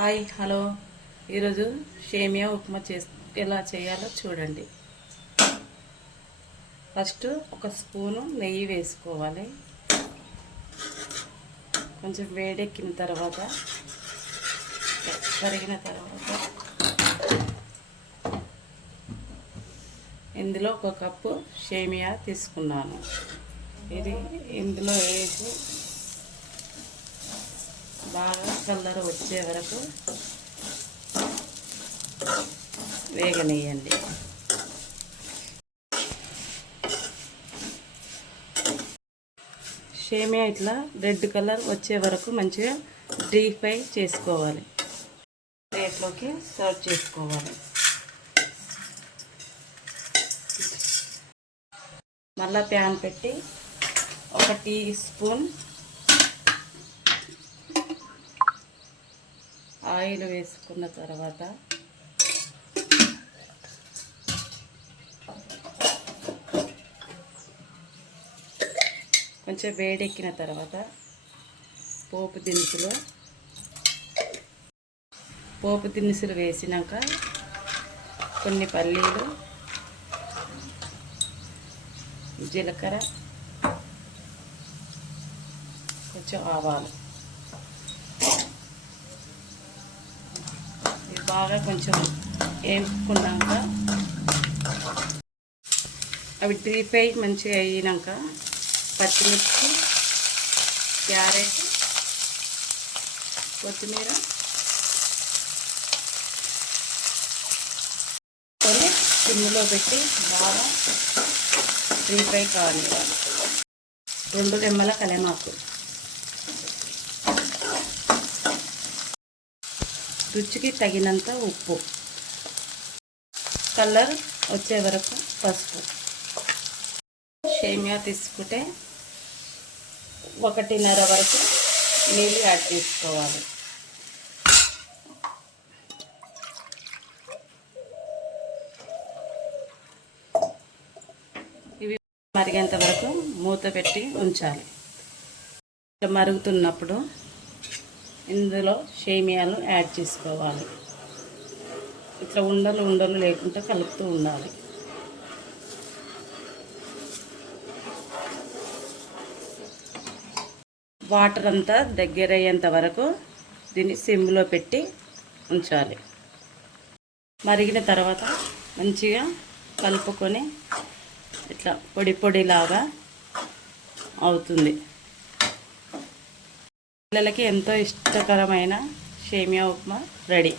Hi hello. ఈరోజు షేమియా ఉప్మా చే ఎలా చేయాలో చూడండి. ఫస్ట్ ఒక స్పూను నెయ్యి వేసుకోవాలి. కొంచెం వేడెక్కిన తర్వాత కరిగిన తర్వాత ఇందులో ఒక కప్పు షేమియా తీసుకున్నాను. ఇది ఇందులో వేసి బాగా కలర్ వచ్చే వరకు వేగనేయండి షేమియా ఇట్లా రెడ్ కలర్ వచ్చే వరకు మంచిగా డీప్ ఫ్రై చేసుకోవాలి. ప్లేట్లోకి సర్వ్ చేసుకోవాలి. మళ్ళీ ప్యాన్ పెట్టి ఒక టీ స్పూన్ ఆయిల్ వేసుకున్న తర్వాత కొంచెం వేడెక్కిన తర్వాత పోపు దినుసులు పోపు దినుసులు వేసినాక కొన్ని పల్లీలు జీలకర్ర కొంచెం ఆవాలు. బాగా కొంచెం వేపుకున్నాక అవి డీప్ అయి మంచిగా అయినాక పచ్చిమిర్చి క్యారెట్ కొత్తిమీర కొని సిమ్లో పెట్టి బాగా డీప్ ఫ్రై కావాలి. రెండు రెమ్మల కలెమాకు రుచికి తగినంత ఉప్పు. కలర్ వచ్చే వరకు పసుపు. సేమియా తీసుకుంటే ఒకటిన్నర వరకు నీళ్ళు యాడ్ చేసుకోవాలి. ఇవి మరిగేంత వరకు మూత పెట్టి ఉంచాలి. ఇట్లా మరుగుతున్నప్పుడు ఇందులో సేమియాలు యాడ్ చేసుకోవాలి. ఇట్లా ఉండలు ఉండలు లేకుండా కలుపుతూ ఉండాలి. వాటర్ అంతా దగ్గర అయ్యేంత వరకు దీన్ని సిమ్లో పెట్టి ఉంచాలి. మరిగిన తర్వాత మంచిగా కలుపుకొని ఇట్లా పొడి పొడిలాగా అవుతుంది. పిల్లలకి ఎంతో ఇష్టకరమైన సేమియా ఉప్మా రెడీ.